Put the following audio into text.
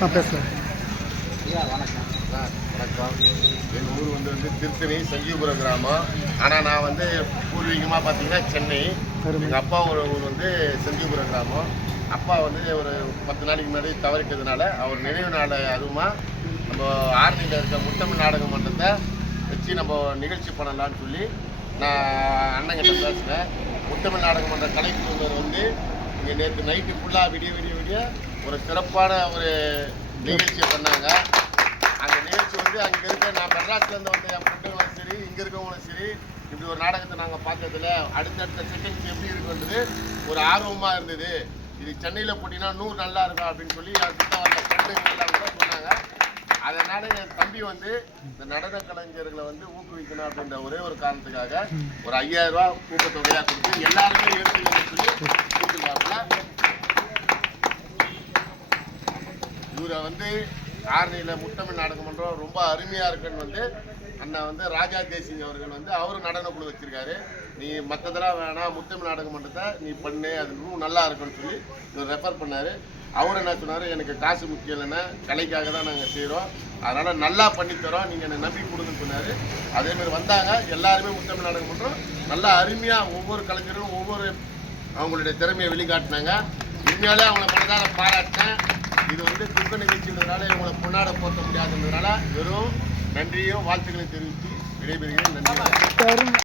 நான் பேசுகிறேன் ஐயா வணக்கம். வணக்கம். எங்கள் ஊர் வந்து வந்து திருத்தணி சஞ்சீவபுரம் கிராமம். ஆனால் நான் வந்து பூர்வீகமாக பார்த்தீங்கன்னா சென்னை. எங்கள் அப்பா ஒரு ஊர் வந்து சஞ்சீவபுரம் கிராமம். அப்பா வந்து ஒரு பத்து நாளைக்கு முன்னாடி தவறிட்டதுனால அவர் நினைவு நாள் அதுவுமா நம்ம ஆர்மியில் இருக்க முத்தமிழ் நாடக மன்றத்தை வச்சு நம்ம நிகழ்ச்சி பண்ணலாம்னு சொல்லி நான் அண்ணங்கிட்ட பேசினேன் முத்தமிழ் நாடக மன்ற கலைக்குழுவினர் வந்து இங்கே நேற்று நைட்டு ஃபுல்லாக விடிய விடிய விடிய ஒரு சிறப்பான ஒரு நிகழ்ச்சியை பண்ணாங்க. அந்த நிகழ்ச்சி வந்து அங்கே இருக்க நான் மெட்ராஸ்லேருந்து வந்த என் ஃப்ரெண்டுகளும் சரி இங்கே இருக்கவங்களும் சரி இப்படி ஒரு நாடகத்தை நாங்கள் பார்த்ததுல அடுத்தடுத்த செகண்ட்ஸ் எப்படி இருக்குன்றது ஒரு ஆர்வமாக இருந்தது. இது சென்னையில் போட்டிங்கன்னா நூறு நல்லா இருக்கும் அப்படின்னு சொல்லி என் கிட்ட வந்த ஃப்ரெண்டுகள் எல்லாம் கூட சொன்னாங்க. அதனால என் தம்பி வந்து இந்த நடன கலைஞர்களை வந்து ஊக்குவிக்கணும் அப்படின்ற ஒரே ஒரு காரணத்துக்காக ஒரு ஐயாயிரம் ரூபா ஊக்கத்தொகையாக கொடுத்து எல்லாரும் இவரை வந்து ஆரணியில் முத்தமிழ் நாடகமன்றம் ரொம்ப அருமையாக இருக்குன்னு வந்து அண்ணன் வந்து ராஜா தேசிங் அவர்கள் வந்து அவரும் நடனக்குழு குழு வச்சிருக்காரு. நீ மற்றதெல்லாம் வேணாம் முத்தமிழ் நாடகமன்றத்தை நீ பண்ணு அது இன்னும் நல்லா இருக்குன்னு சொல்லி இவர் ரெஃபர் பண்ணார். அவர் என்ன சொன்னார் எனக்கு காசு முக்கியம் இல்லைன்னா கலைக்காக தான் நாங்கள் செய்கிறோம் அதனால் நல்லா பண்ணித்தரோம் நீங்கள் என்னை நம்பி கொடுங்கன்னு சொன்னார். அதேமாதிரி வந்தாங்க எல்லாருமே முத்தமிழ் நாடகம் மன்றம் நல்லா அருமையாக ஒவ்வொரு கலைஞரும் ஒவ்வொரு அவங்களுடைய திறமையை வெளிக்காட்டினாங்க. உண்மையாலே அவங்கள மனதார இது வந்து துக்க நிகழ்ச்சின்றதுனால இவங்களை கொண்டாட போற்ற முடியாதுன்றதுனால வெறும் நன்றியும் வாழ்த்துக்களை தெரிவித்து விடைபெறுகிறேன். நன்றி.